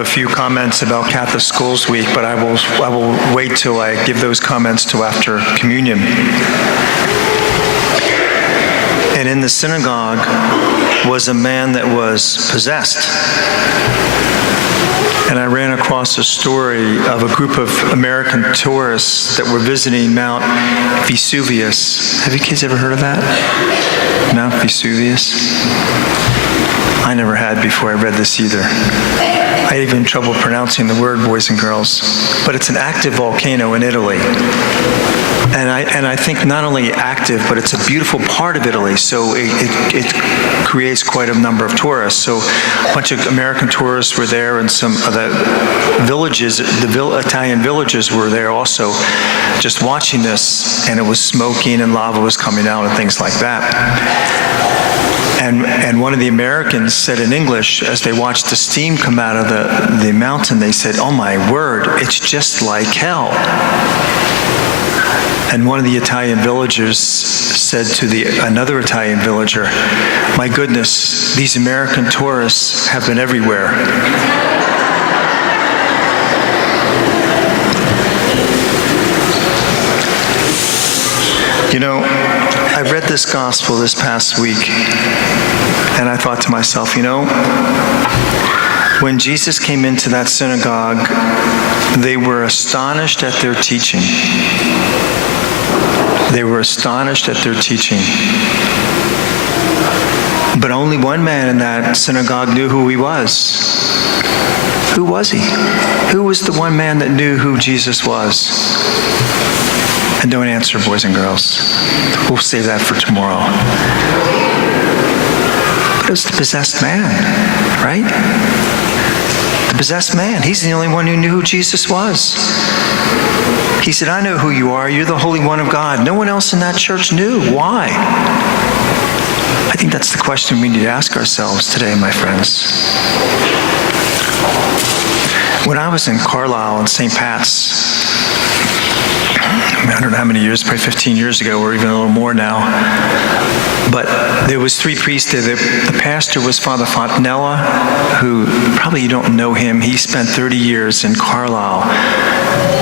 a few comments about Catholic Schools Week, but I will wait till I give those comments till after communion. And in the synagogue was a man that was possessed. And I ran across a story of a group of American tourists that were visiting Mount Vesuvius. Have you kids ever heard of that? Mount Vesuvius? I never had before I read this either. I had even trouble pronouncing the word, boys and girls. But it's an active volcano in Italy. And I think not only active, but it's a beautiful part of Italy, so it creates quite a number of tourists. So a bunch of American tourists were there, and some of the villages, Italian villages were there also, just watching this, and it was smoking and lava was coming out and things like that. And one of the Americans said in English, as they watched the steam come out of the mountain, they said, "Oh my word, it's just like hell." And one of the Italian villagers said to another Italian villager, "My goodness, these American tourists have been everywhere." You know, I read this gospel this past week, and I thought to myself, you know, when Jesus came into that synagogue, they were astonished at their teaching. They were astonished at their teaching. But only one man in that synagogue knew who he was. Who was he? Who was the one man that knew who Jesus was? And don't answer, boys and girls. We'll save that for tomorrow. But it was the possessed man, right? The possessed man. He's the only one who knew who Jesus was. He said, "I know who you are. You're the Holy One of God." No one else in that church knew. Why? I think that's the question we need to ask ourselves today, my friends. When I was in Carlisle and St. Pat's, I don't know how many years, probably 15 years ago or even a little more now, but there was 3 priests there. The pastor was Father Fontanella, who probably you don't know him. He spent 30 years in Carlisle.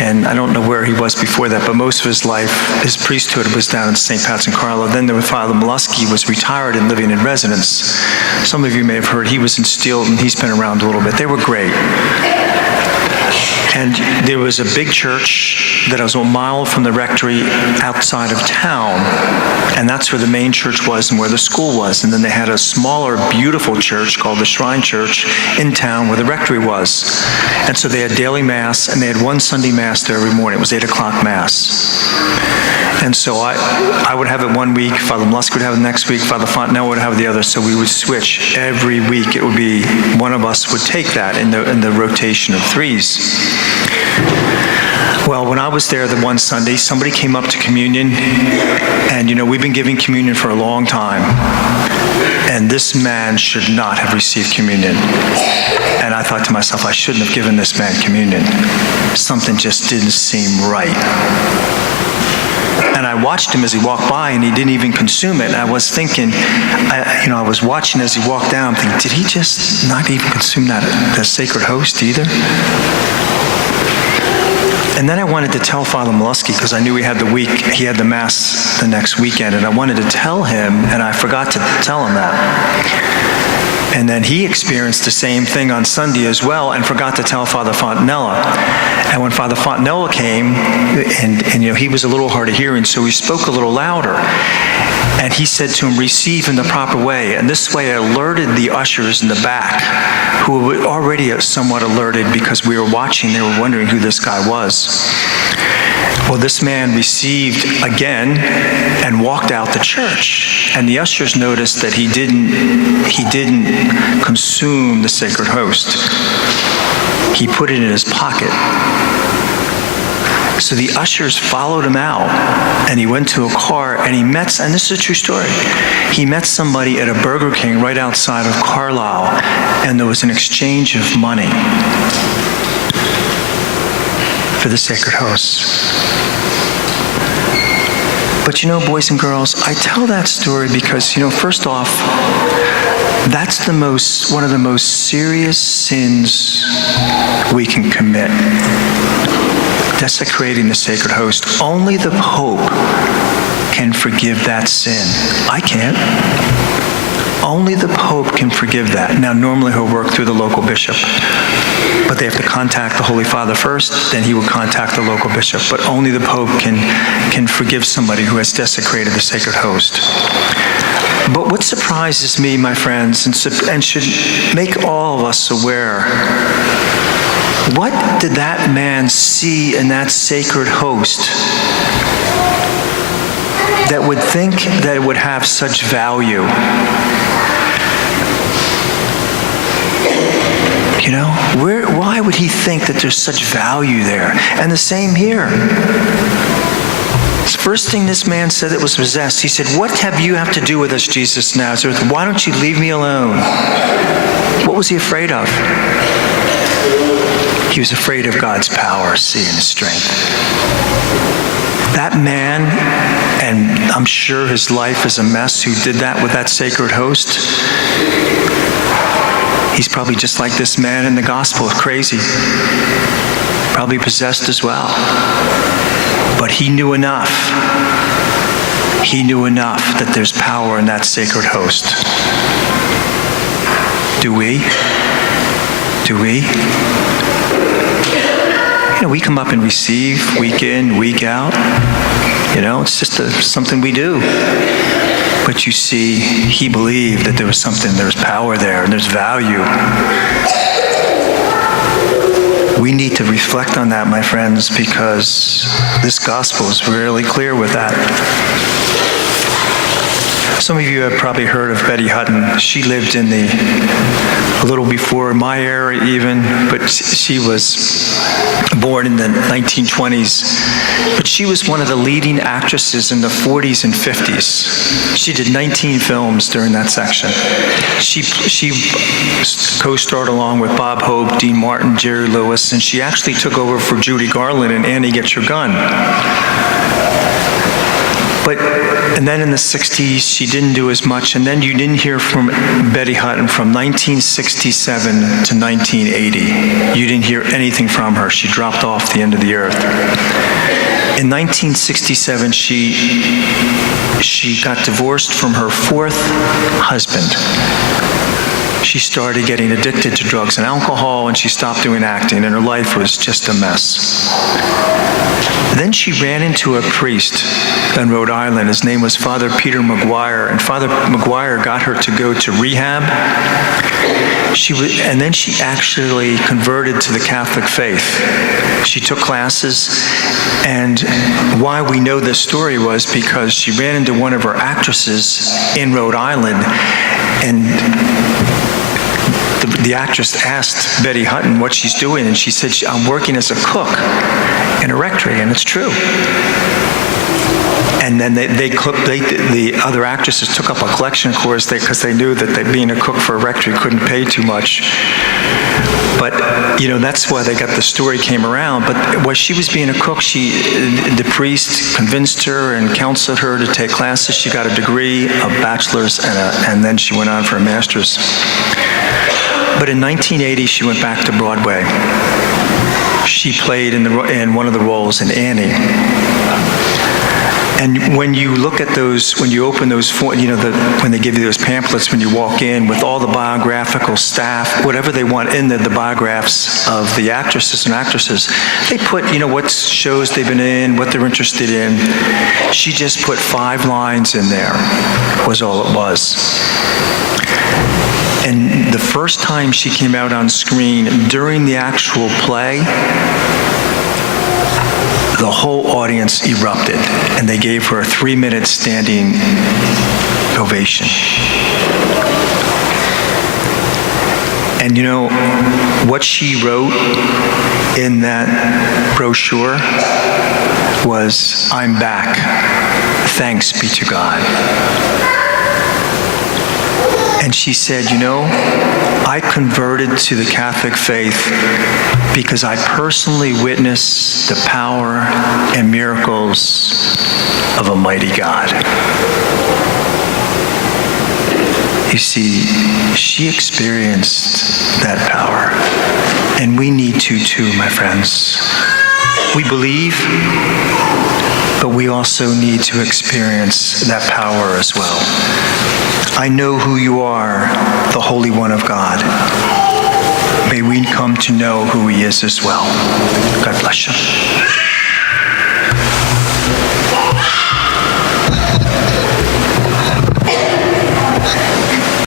And I don't know where he was before that, but most of his life, his priesthood was down in St. Pat's in Carlisle. Then there was Father Molesky, was retired and living in residence. Some of you may have heard he was in Steelton. He's been around a little bit. They were great. And there was a big church that was a mile from the rectory outside of town. And that's where the main church was and where the school was. And then they had a smaller, beautiful church called the Shrine Church in town where the rectory was. And so they had daily Mass, and they had one Sunday Mass there every morning. It was 8 o'clock Mass. And so I would have it one week, Father Molesky would have it next week, Father Fontanella would have it the other, so we would switch every week. It would be, one of us would take that in the rotation of 3s. Well, when I was there the one Sunday, somebody came up to communion, and you know, we've been giving communion for a long time, and this man should not have received communion. And I thought to myself, I shouldn't have given this man communion. Something just didn't seem right. And I watched him as he walked by, and he didn't even consume it. And I was thinking, I was watching as he walked down, thinking, did he just not even consume the sacred host either? And then I wanted to tell Father Molesky, because I knew he had the Mass the next weekend, and I wanted to tell him, and I forgot to tell him that. And then he experienced the same thing on Sunday as well and forgot to tell Father Fontanella. And when Father Fontanella came, and he was a little hard of hearing, so he spoke a little louder. And he said to him, "Receive in the proper way." And this way alerted the ushers in the back, who were already somewhat alerted because we were watching. They were wondering who this guy was. Well, this man received again and walked out the church. And the ushers noticed that he didn't consume the sacred host. He put it in his pocket. So the ushers followed him out, and he went to a car, and he met, and this is a true story, he met somebody at a Burger King right outside of Carlisle, and there was an exchange of money for the sacred hosts. But boys and girls, I tell that story because, first off, That's one of the most serious sins we can commit. Desecrating the sacred host. Only the Pope can forgive that sin. I can't. Only the Pope can forgive that. Now, normally he'll work through the local bishop, but they have to contact the Holy Father first, then he will contact the local bishop. But only the Pope can forgive somebody who has desecrated the sacred host. But what surprises me, my friends, and should make all of us aware, what did that man see in that sacred host that would think that it would have such value? You know, why would he think that there's such value there? And the same here. The first thing this man said that was possessed, he said, "What have you to do with us, Jesus of Nazareth? Why don't you leave me alone?" What was he afraid of? He was afraid of God's power, see, and his strength. That man, and I'm sure his life is a mess, who did that with that sacred host, he's probably just like this man in the gospel, crazy. Probably possessed as well. But he knew enough. He knew enough that there's power in that sacred host. Do we? Do we? You know, we come up and receive week in, week out. You know, it's just something we do. But you see, he believed that there was power there, and there's value. We need to reflect on that, my friends, because this gospel is really clear with that. Some of you have probably heard of Betty Hutton. She lived in a little before my era even, but she was born in the 1920s. But she was one of the leading actresses in the 40s and 50s. She did 19 films during that section. She co-starred along with Bob Hope, Dean Martin, Jerry Lewis, and she actually took over for Judy Garland in Annie Get Your Gun. And then in the 60s, she didn't do as much, and then you didn't hear from Betty Hutton from 1967 to 1980. You didn't hear anything from her. She dropped off the end of the earth. In 1967, she got divorced from her fourth husband. She started getting addicted to drugs and alcohol, and she stopped doing acting, and her life was just a mess. Then she ran into a priest in Rhode Island. His name was Father Peter McGuire, and Father McGuire got her to go to rehab. And then she actually converted to the Catholic faith. She took classes, and why we know this story was because she ran into one of her actresses in Rhode Island, and the actress asked Betty Hutton what she's doing, and she said, "I'm working as a cook in a rectory," and it's true. And then the other actresses took up a collection course because they knew that being a cook for a rectory couldn't pay too much. But, you know, that's why the story came around. But while she was being a cook, the priest convinced her and counseled her to take classes. She got a degree, a bachelor's, and then she went on for a master's. But in 1980, she went back to Broadway. She played in one of the roles in Annie. And when you look at those, when you open those, when they give you those pamphlets, when you walk in with all the biographical staff, whatever they want in the biographies of the actresses and actresses, they put, what shows they've been in, what they're interested in. She just put 5 lines in there, was all it was. And the first time she came out on screen during the actual play, the whole audience erupted, and they gave her a 3-minute standing ovation. And what she wrote in that brochure was, "I'm back. Thanks be to God." And she said, I converted to the Catholic faith because I personally witnessed the power and miracles of a mighty God. You see, she experienced that power, and we need to too, my friends. We believe, but we also need to experience that power as well. I know who you are, the Holy One of God. May we come to know who he is as well. God